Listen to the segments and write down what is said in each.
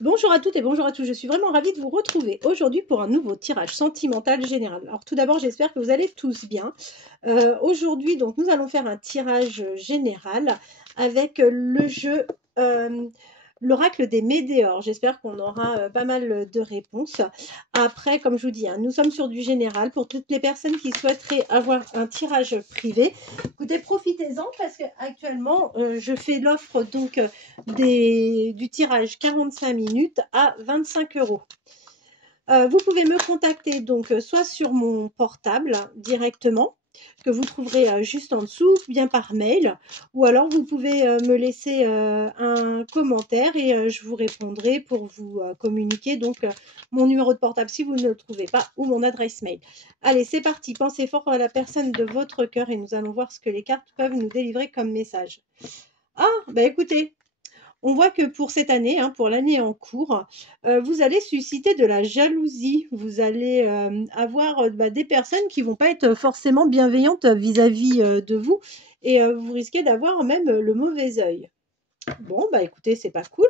Bonjour à toutes et bonjour à tous, je suis vraiment ravie de vous retrouver aujourd'hui pour un nouveau tirage sentimental général. Alors tout d'abord, j'espère que vous allez tous bien. Aujourd'hui, donc, nous allons faire un tirage général avec le jeu l'oracle des Médéors. J'espère qu'on aura pas mal de réponses. Après, comme je vous dis, hein, nous sommes sur du général. Pour toutes les personnes qui souhaiteraient avoir un tirage privé, écoutez, profitez-en parce qu'actuellement, je fais l'offre donc du tirage 45 minutes à 25 €. Vous pouvez me contacter donc soit sur mon portable directement, que vous trouverez juste en dessous, bien par mail, ou alors vous pouvez me laisser un commentaire et je vous répondrai pour vous communiquer donc mon numéro de portable si vous ne le trouvez pas ou mon adresse mail. Allez, c'est parti, pensez fort à la personne de votre cœur et nous allons voir ce que les cartes peuvent nous délivrer comme message. Ah, bah écoutez, on voit que pour cette année, hein, pour l'année en cours, vous allez susciter de la jalousie. Vous allez avoir des personnes qui vont pas être forcément bienveillantes vis-à-vis de vous et vous risquez d'avoir même le mauvais œil. Bon, bah écoutez, c'est pas cool.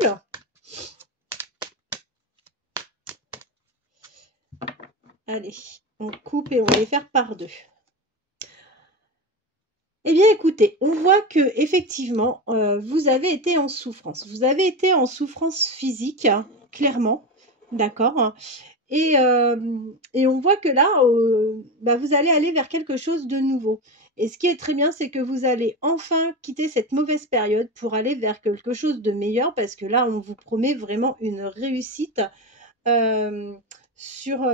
Allez, on coupe et on va les faire par deux. Eh bien, écoutez, on voit que effectivement, vous avez été en souffrance. Vous avez été en souffrance physique, hein, clairement, d'accord. Et on voit que là, vous allez aller vers quelque chose de nouveau. Et ce qui est très bien, c'est que vous allez enfin quitter cette mauvaise période pour aller vers quelque chose de meilleur, parce que là, on vous promet vraiment une réussite euh, sur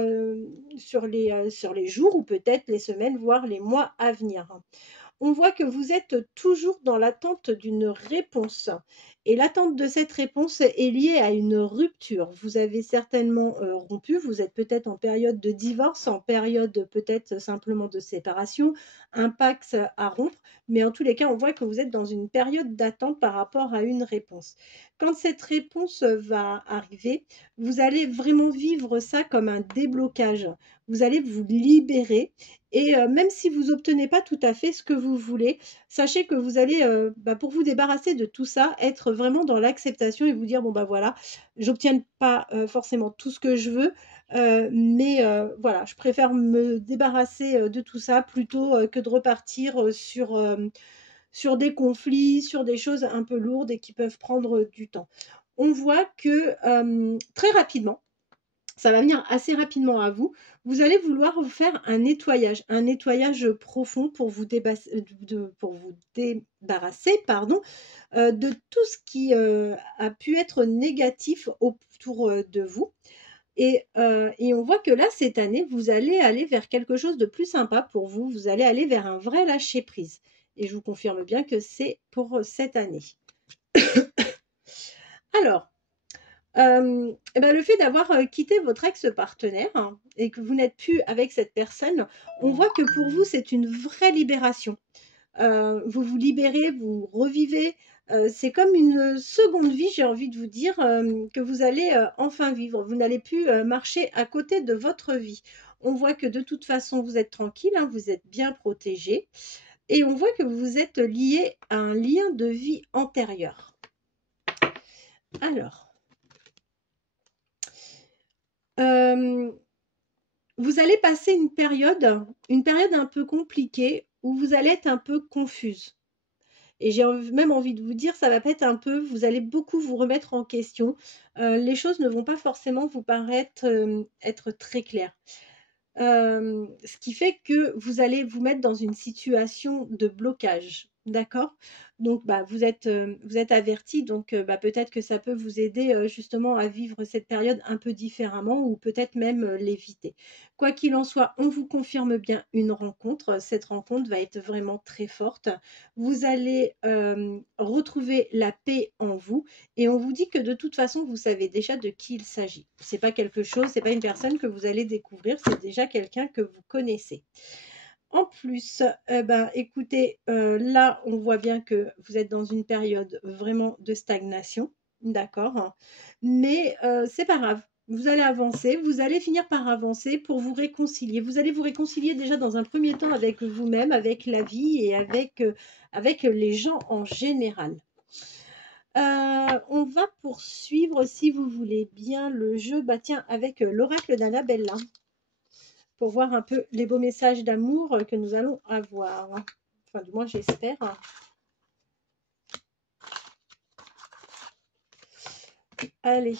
les jours ou peut-être les semaines, voire les mois à venir. On voit que vous êtes toujours dans l'attente d'une réponse. Et l'attente de cette réponse est liée à une rupture. Vous avez certainement rompu, vous êtes peut-être en période de divorce, en période peut-être simplement de séparation, un pacte à rompre, mais en tous les cas, on voit que vous êtes dans une période d'attente par rapport à une réponse. Quand cette réponse va arriver, vous allez vraiment vivre ça comme un déblocage. Vous allez vous libérer et même si vous obtenez pas tout à fait ce que vous voulez, sachez que vous allez, pour vous débarrasser de tout ça, être vraiment dans l'acceptation et vous dire: «Bon, bah, voilà, j'obtiens pas, forcément tout ce que je veux, mais voilà, je préfère me débarrasser, de tout ça plutôt, que de repartir, sur des conflits, sur des choses un peu lourdes et qui peuvent prendre, du temps». On voit que, très rapidement, ça va venir assez rapidement à vous. Vous allez vouloir vous faire un nettoyage profond pour vous, pour vous débarrasser pardon, de tout ce qui a pu être négatif autour de vous. Et on voit que là, cette année, vous allez aller vers quelque chose de plus sympa pour vous. Vous allez aller vers un vrai lâcher-prise. Et je vous confirme bien que c'est pour cette année. Alors, le fait d'avoir quitté votre ex-partenaire, hein, et que vous n'êtes plus avec cette personne, on voit que pour vous, c'est une vraie libération. Vous vous libérez, vous revivez. C'est comme une seconde vie, j'ai envie de vous dire, que vous allez enfin vivre. Vous n'allez plus marcher à côté de votre vie. On voit que de toute façon, vous êtes tranquille, hein, vous êtes bien protégé. Et on voit que vous êtes lié à un lien de vie antérieur. Alors, euh, vous allez passer une période un peu compliquée où vous allez être un peu confuse. Et j'ai même envie de vous dire, ça va pas être un peu, vous allez beaucoup vous remettre en question. Les choses ne vont pas forcément vous paraître être très claires. Ce qui fait que vous allez vous mettre dans une situation de blocage. D'accord? Donc, vous êtes averti, donc peut-être que ça peut vous aider justement à vivre cette période un peu différemment ou peut-être même l'éviter. Quoi qu'il en soit, on vous confirme bien une rencontre. Cette rencontre va être vraiment très forte. Vous allez retrouver la paix en vous et on vous dit que de toute façon, vous savez déjà de qui il s'agit. C'est pas quelque chose, c'est pas une personne que vous allez découvrir, c'est déjà quelqu'un que vous connaissez. En plus, écoutez, là, on voit bien que vous êtes dans une période vraiment de stagnation, d'accord? Mais c'est pas grave. Vous allez avancer, vous allez finir par avancer pour vous réconcilier. Vous allez vous réconcilier déjà dans un premier temps avec vous-même, avec la vie et avec les gens en général. On va poursuivre, si vous voulez bien, le jeu, bah tiens, avec l'oracle d'Annabella, pour voir un peu les beaux messages d'amour que nous allons avoir. Enfin, du moins, j'espère. Allez.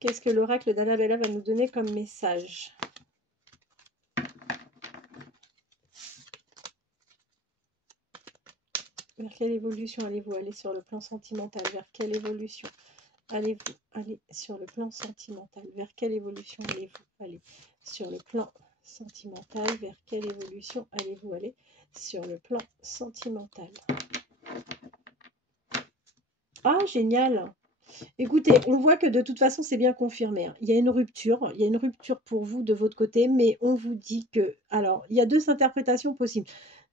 Qu'est-ce que l'oracle d'Annabella va nous donner comme message? Vers quelle évolution allez-vous aller sur le plan sentimental? Vers quelle évolution allez-vous aller sur le plan sentimental? Vers quelle évolution allez-vous aller sur le plan sentimental? Vers quelle évolution allez-vous aller sur le plan sentimental? Ah, génial! Écoutez, on voit que de toute façon, c'est bien confirmé, hein. Il y a une rupture pour vous de votre côté, mais on vous dit que, alors, il y a deux interprétations possibles.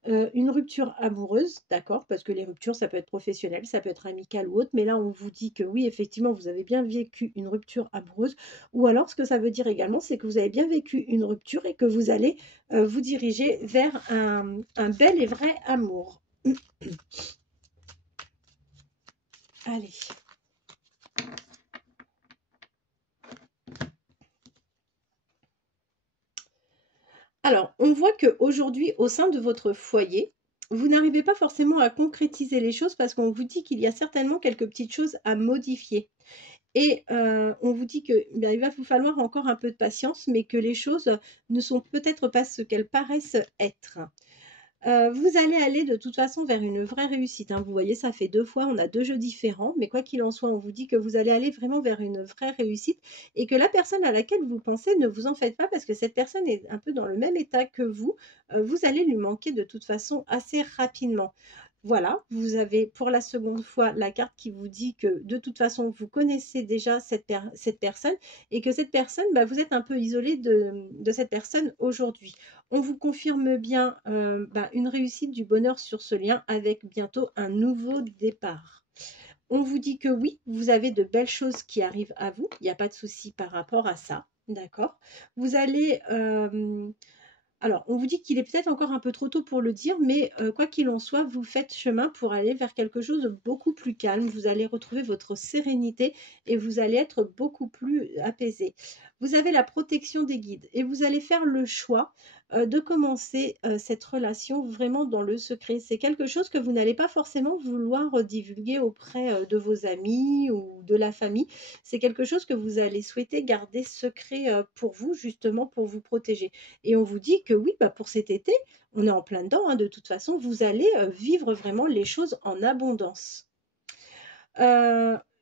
Une rupture amoureuse, d'accord, parce que les ruptures, ça peut être professionnel, ça peut être amical ou autre, mais là, on vous dit que oui, effectivement, vous avez bien vécu une rupture amoureuse, ou alors ce que ça veut dire également, c'est que vous avez bien vécu une rupture et que vous allez vous diriger vers un bel et vrai amour. Allez. Alors, on voit qu'aujourd'hui, au sein de votre foyer, vous n'arrivez pas forcément à concrétiser les choses parce qu'on vous dit qu'il y a certainement quelques petites choses à modifier. Et on vous dit que il va vous falloir encore un peu de patience, mais que les choses ne sont peut-être pas ce qu'elles paraissent être. Vous allez aller de toute façon vers une vraie réussite, hein. Vous voyez, ça fait 2 fois, on a 2 jeux différents, mais quoi qu'il en soit, on vous dit que vous allez aller vraiment vers une vraie réussite et que la personne à laquelle vous pensez, ne vous en faites pas parce que cette personne est un peu dans le même état que vous. Vous allez lui manquer de toute façon assez rapidement. Voilà, vous avez pour la seconde fois la carte qui vous dit que de toute façon, vous connaissez déjà cette personne et que cette personne, bah, vous êtes un peu isolé de cette personne aujourd'hui. On vous confirme bien bah, une réussite du bonheur sur ce lien avec bientôt un nouveau départ. On vous dit que oui, vous avez de belles choses qui arrivent à vous. Il n'y a pas de souci par rapport à ça. D'accord. Vous allez... alors, on vous dit qu'il est peut-être encore un peu trop tôt pour le dire, mais quoi qu'il en soit, vous faites chemin pour aller vers quelque chose de beaucoup plus calme. Vous allez retrouver votre sérénité et vous allez être beaucoup plus apaisé. Vous avez la protection des guides et vous allez faire le choix de commencer cette relation vraiment dans le secret. C'est quelque chose que vous n'allez pas forcément vouloir divulguer auprès de vos amis ou de la famille. C'est quelque chose que vous allez souhaiter garder secret pour vous, justement pour vous protéger. Et on vous dit que oui, bah, pour cet été, on est en plein dedans, hein, de toute façon, vous allez vivre vraiment les choses en abondance.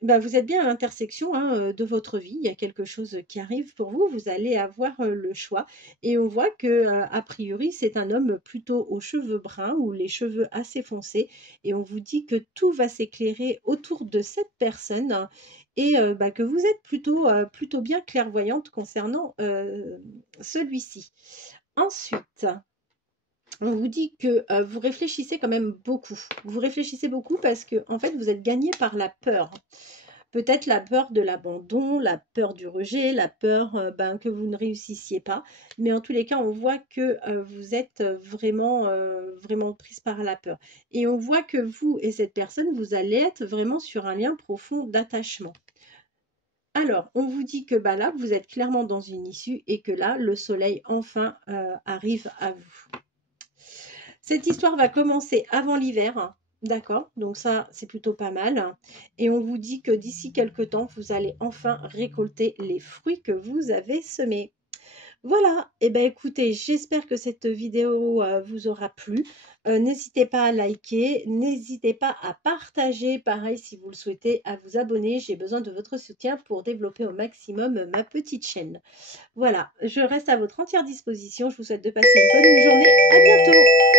Bah, vous êtes bien à l'intersection hein, de votre vie. Il y a quelque chose qui arrive pour vous. Vous allez avoir le choix. Et on voit que, a priori, c'est un homme plutôt aux cheveux bruns ou les cheveux assez foncés. Et on vous dit que tout va s'éclairer autour de cette personne hein, et bah, que vous êtes plutôt bien clairvoyante concernant celui-ci. Ensuite, on vous dit que vous réfléchissez quand même beaucoup. Vous réfléchissez beaucoup parce que en fait, vous êtes gagné par la peur. Peut-être la peur de l'abandon, la peur du rejet, la peur ben, que vous ne réussissiez pas. Mais en tous les cas, on voit que vous êtes vraiment prise par la peur. Et on voit que vous et cette personne, vous allez être vraiment sur un lien profond d'attachement. Alors, on vous dit que bah, là, vous êtes clairement dans une issue et que là, le soleil enfin arrive à vous. Cette histoire va commencer avant l'hiver, d'accord? Donc ça, c'est plutôt pas mal. Et on vous dit que d'ici quelques temps, vous allez enfin récolter les fruits que vous avez semés. Voilà, et ben écoutez, j'espère que cette vidéo vous aura plu. N'hésitez pas à liker, n'hésitez pas à partager, pareil si vous le souhaitez, à vous abonner. J'ai besoin de votre soutien pour développer au maximum ma petite chaîne. Voilà, je reste à votre entière disposition. Je vous souhaite de passer une bonne journée. À bientôt!